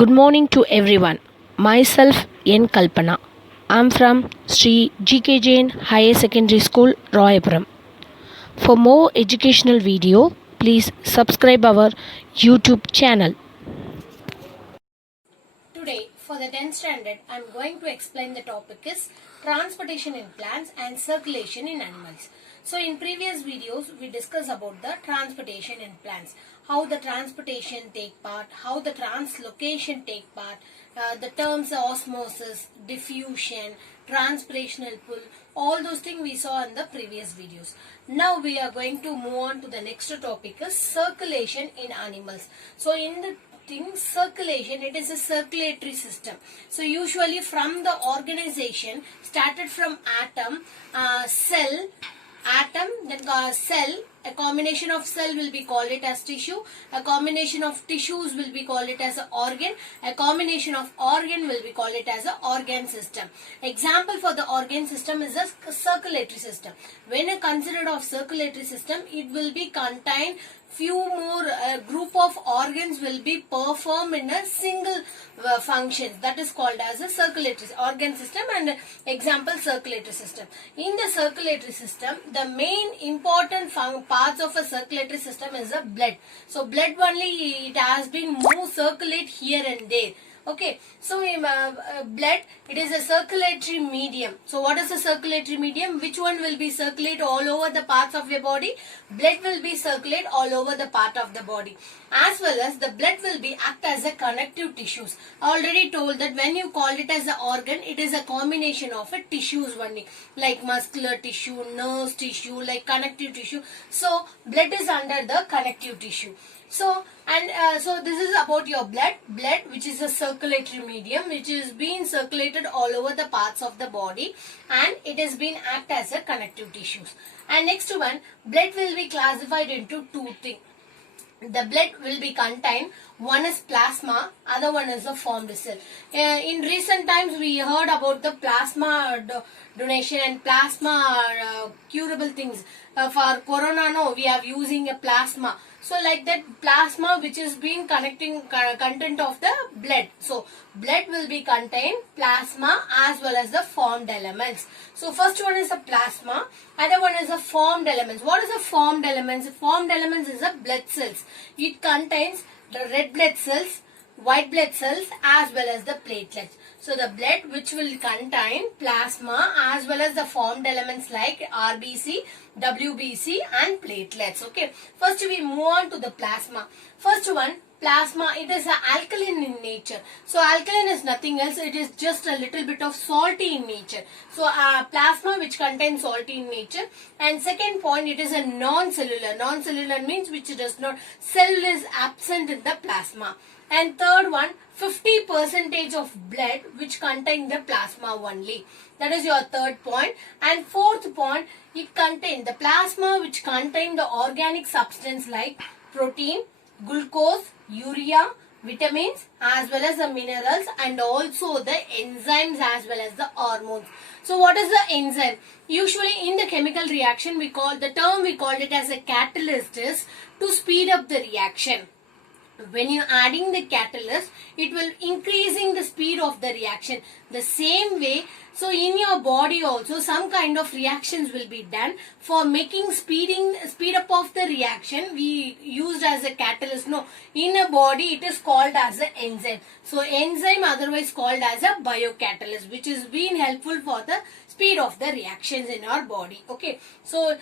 Good morning to everyone. Myself N. Kalpana. I'm from Sri G.K.Jain Higher Secondary School, Royapuram. For more educational video, please subscribe our YouTube channel. Today, for the 10th standard, I am going to explain the topic is transportation in plants and circulation in animals. So, in previous videos, we discussed about the transportation in plants, how the transportation take part, how the translocation take part, the terms osmosis, diffusion, transpirational pull, all those things we saw in the previous videos. Now we are going to move on to the next topic is circulation in animals. So, in the circulation, it is a circulatory system. So usually from the organization started from cell, then cell, a combination of cell will be called it as tissue, a combination of tissues will be called it as an organ, a combination of organ will be called it as an organ system. Example for the organ system is a circulatory system. When you consider of circulatory system, it will be contain few more group of organs will be performed in a single function, that is called as a circulatory organ system, and example circulatory system. In the circulatory system, the main important parts of a circulatory system is the blood. So blood only it has been moved circulate here and there. Okay, so blood, it is a circulatory medium. So what is a circulatory medium? Which one will be circulate all over the parts of your body? Blood will be circulate all over the part of the body. As well as the blood will be act as a connective tissues. I already told that when you call it as an organ, it is a combination of a tissues only, like muscular tissue, nerve tissue, like connective tissue. So blood is under the connective tissue. So this is about your blood which is a circulatory medium which is being circulated all over the parts of the body, and it has been act as a connective tissues. And next one, blood will be classified into two things. The blood will be contained, one is plasma, other one is a formed cell. In recent times we heard about the plasma donation and plasma curable things. For corona, no, we are using a plasma. So like that plasma which is being connecting content of the blood. So blood will be contain plasma as well as the formed elements. So first one is a plasma, other one is a formed elements. What is a formed elements? Formed elements is a blood cells. It contains the red blood cells, white blood cells as well as the platelets. So the blood which will contain plasma as well as the formed elements like RBC, WBC and platelets. Okay. First we move on to the plasma. First one, plasma, it is alkaline in nature. So alkaline is nothing else, it is just a little bit of salty in nature. So plasma which contains salty in nature. And second point, it is a non-cellular. Non-cellular means which does not, cell is absent in the plasma. And third one, 50% of blood which contain the plasma only. That is your third point. And fourth point, it contain the plasma which contain the organic substance like protein, glucose, urea, vitamins as well as the minerals, and also the enzymes as well as the hormones. So what is the enzyme? Usually in the chemical reaction we call it as a catalyst is to speed up the reaction. When you are adding the catalyst, it will increasing the speed of the reaction. The same way, so in your body also some kind of reactions will be done for making speed up of the reaction. We used as a catalyst. No, in a body it is called as an enzyme. So enzyme otherwise called as a biocatalyst, which is being helpful for the speed of the reactions in our body. Okay, so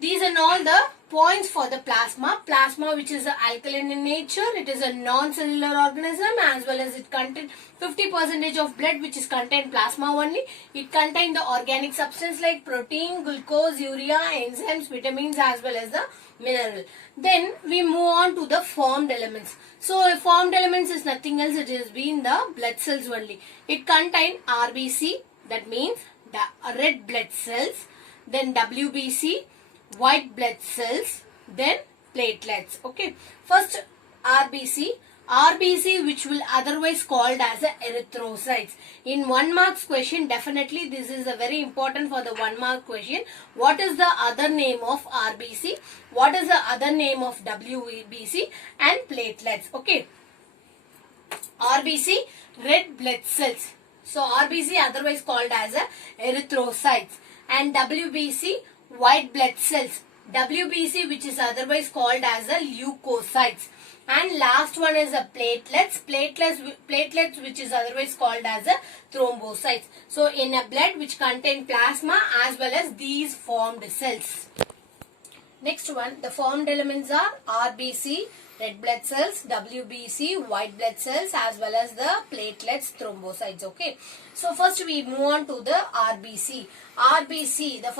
these are all the points for the plasma. Plasma which is alkaline in nature, it is a non-cellular organism as well as it contains 50% of blood which is contain plasma only. It contains the organic substance like protein, glucose, urea, enzymes, vitamins as well as the mineral. Then we move on to the formed elements. So formed elements is nothing else, it is being the blood cells only. It contains RBC, that means the red blood cells, then WBC, white blood cells, then platelets. Okay, first RBC which will otherwise called as a erythrocytes. In 1 marks question, definitely this is a very important for the 1 mark question. What is the other name of RBC? What is the other name of WBC and platelets? Okay, RBC, red blood cells. So RBC otherwise called as a erythrocytes, and WBC, white blood cells. WBC, which is otherwise called as a leukocytes. And last one is a platelets which is otherwise called as a thrombocytes. So in a blood which contain plasma as well as these formed cells. Next one, the formed elements are RBC, red blood cells, WBC, white blood cells, as well as the platelets, thrombocytes. Okay. So first we move on to the RBC. RBC, the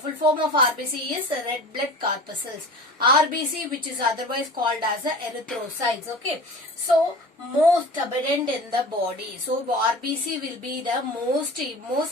full form of RBC is red blood corpuscles. RBC, which is otherwise called as a erythrocytes. Okay. So most abundant in the body. So RBC will be the most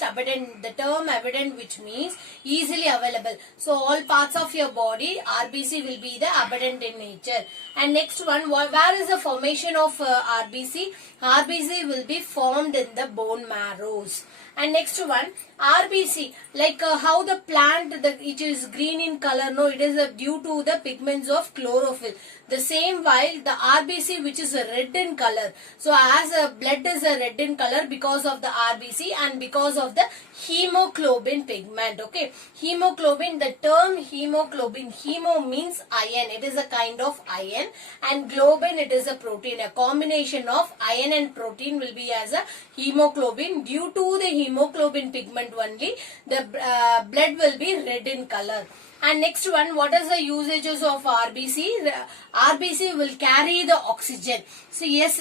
abundant. The term abundant, which means easily available. So all parts of your body, RBC will be the abundant in nature. And next one, where is the formation of RBC? RBC will be formed in the bone marrows. And next one, RBC, like how the plant, it is green in color. No, it is due to the pigments of chlorophyll. The same while the RBC, which is red in color. So as blood is red in color because of the RBC and because of the hemoglobin pigment. Okay, hemoglobin, the term hemoglobin, hemo means iron. It is a kind of iron, and globin, it is a protein. A combination of iron and protein will be as a hemoglobin. Due to the hemoglobin pigment only, the blood will be red in color. And next one, what is the usages of RBC? RBC will carry the oxygen. So yes,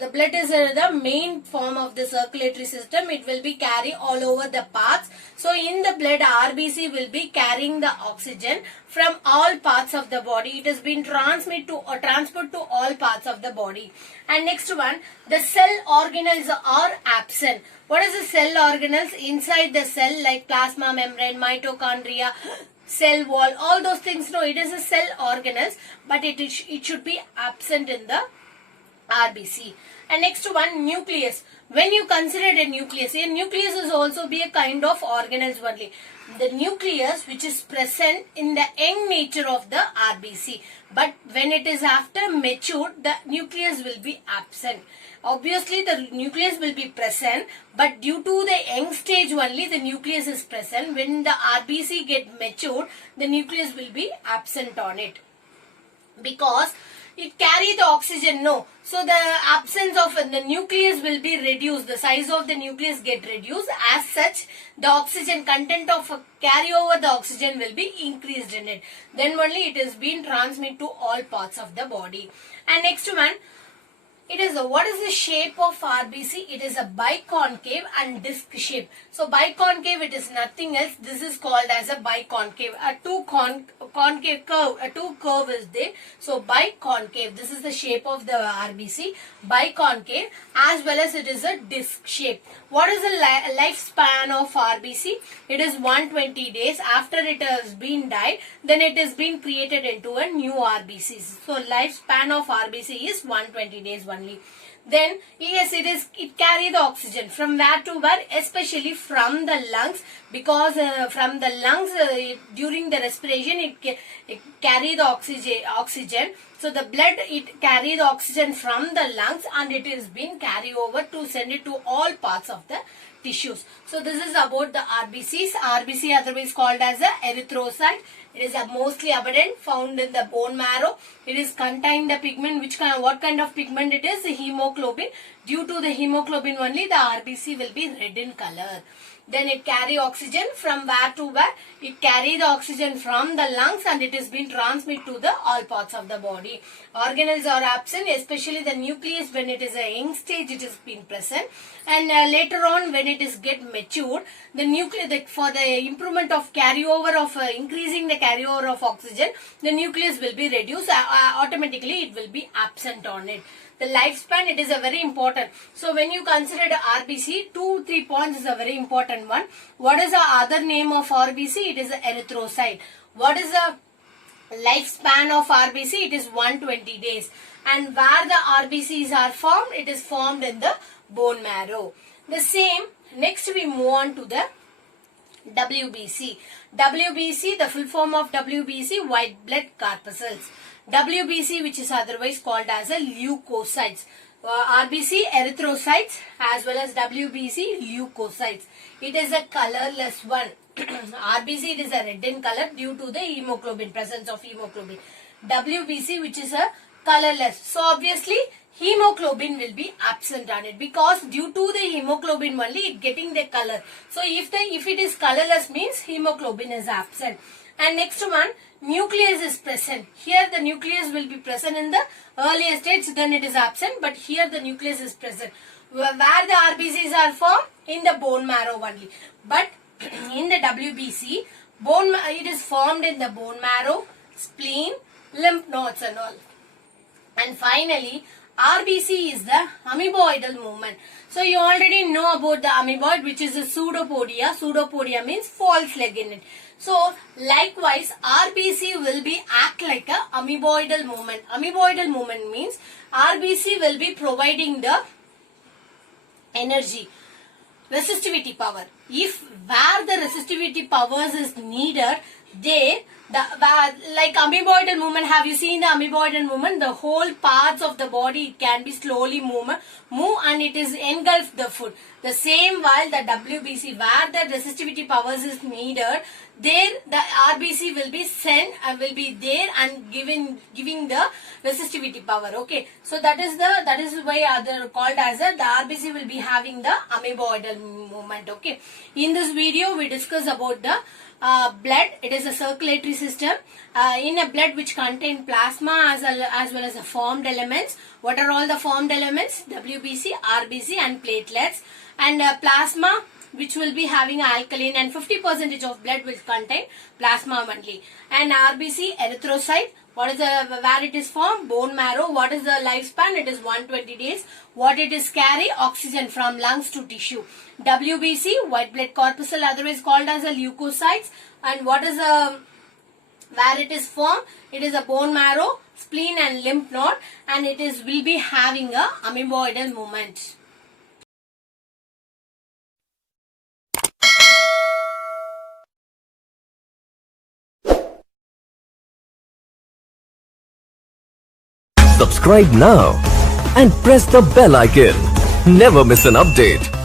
the blood is the main form of the circulatory system. It will be carry all over the parts. So in the blood, RBC will be carrying the oxygen from all parts of the body. It has been transmitted to or transferred to all parts of the body. And next one, the cell organelles are absent. What is the cell organelles? Inside the cell, like plasma membrane, mitochondria, cell wall, all those things. No, it is a cell organelles, but it should be absent in the RBC. And next one, nucleus. When you consider a nucleus is also be a kind of organelles only. The nucleus, which is present in the young nature of the RBC, but when it is after matured, the nucleus will be absent. Obviously, the nucleus will be present, but due to the young stage only, the nucleus is present. When the RBC get matured, the nucleus will be absent on it, because it carry the oxygen. No, so the absence of the nucleus will be reduced. The size of the nucleus get reduced. As such, the oxygen content of carry over the oxygen will be increased in it. Then only it is being transmitted to all parts of the body. And next one, what is the shape of RBC? It is a biconcave and disc shape. So biconcave, it is nothing else. This is called as a biconcave. A two curve is there. So biconcave. This is the shape of the RBC. Biconcave, as well as it is a disc shape. What is the lifespan of RBC? It is 120 days. After it has been died, then it is being created into a new RBC. So lifespan of RBC is 120 days only. Then yes, it carry the oxygen from where to where, especially from the lungs, because from the lungs during the respiration it carry the oxygen. So the blood, it carry the oxygen from the lungs, and it is being carried over to send it to all parts of the tissues. So this is about the RBCs. RBC otherwise called as a erythrocyte. It is a mostly abundant, found in the bone marrow. It is contain the pigment. What kind of pigment it is? The hemoglobin. Due to the hemoglobin only, the RBC will be red in color. Then it carry oxygen from where to where? It carry the oxygen from the lungs, and it is being transmitted to the all parts of the body. Organelles are absent, especially the nucleus. When it is a young stage, it is being present, and later on when it is get matured, the nucleus, for the improvement of carryover of increasing the carryover of oxygen, the nucleus will be reduced. Automatically it will be absent on it. The lifespan, it is a very important. So when you consider the RBC, 2-3 points is a very important one. What is the other name of RBC? It is the erythrocyte. What is the lifespan of RBC? It is 120 days. And where the RBCs are formed? It is formed in the bone marrow. The same, next we move on to the WBC. WBC, the full form of WBC, white blood corpuscles. WBC, which is otherwise called as a leukocytes. RBC erythrocytes as well as WBC leukocytes. It is a colorless one. RBC, it is a red in color due to the hemoglobin, presence of hemoglobin. WBC, which is a colorless. So obviously hemoglobin will be absent on it because due to the hemoglobin only it getting the color. So if it is colorless means hemoglobin is absent. And next one, nucleus is present. Here the nucleus will be present in the earlier stage, then it is absent, but here the nucleus is present. Where the RBCs are formed? In the bone marrow only. But in the WBC, it is formed in the bone marrow, spleen, lymph nodes and all. And finally, RBC is the amoeboidal movement. So you already know about the amoeboid, which is a pseudopodia. Pseudopodia means false leg in it. So likewise, RBC will be act like a amoeboidal movement. Amoeboidal movement means RBC will be providing the energy, resistivity power. If where the resistivity powers is needed, like amoeboidal movement, have you seen the amoeboidal movement? The whole parts of the body, it can be slowly move and it is engulf the food. The same while the WBC, where the resistivity powers is needed, there the RBC will be sent and will be there and giving the resistivity power. Okay, so that is why they are called as the RBC will be having the amoeboidal movement. Okay, in this video we discuss about the blood. It is a circulatory system. In a blood which contain plasma as well as the formed elements. What are all the formed elements? WBC, RBC and platelets. And plasma, which will be having alkaline, and 50% of blood will contain plasma only. And RBC, erythrocyte. What is where it is formed? Bone marrow. What is the lifespan? It is 120 days. What it is carry? Oxygen from lungs to tissue. WBC, white blood corpuscle, otherwise called as a leukocytes. And what is where it is formed? It is a bone marrow, spleen and lymph node, and it will be having a amoeboidal movement. Subscribe now and press the bell icon. Never miss an update.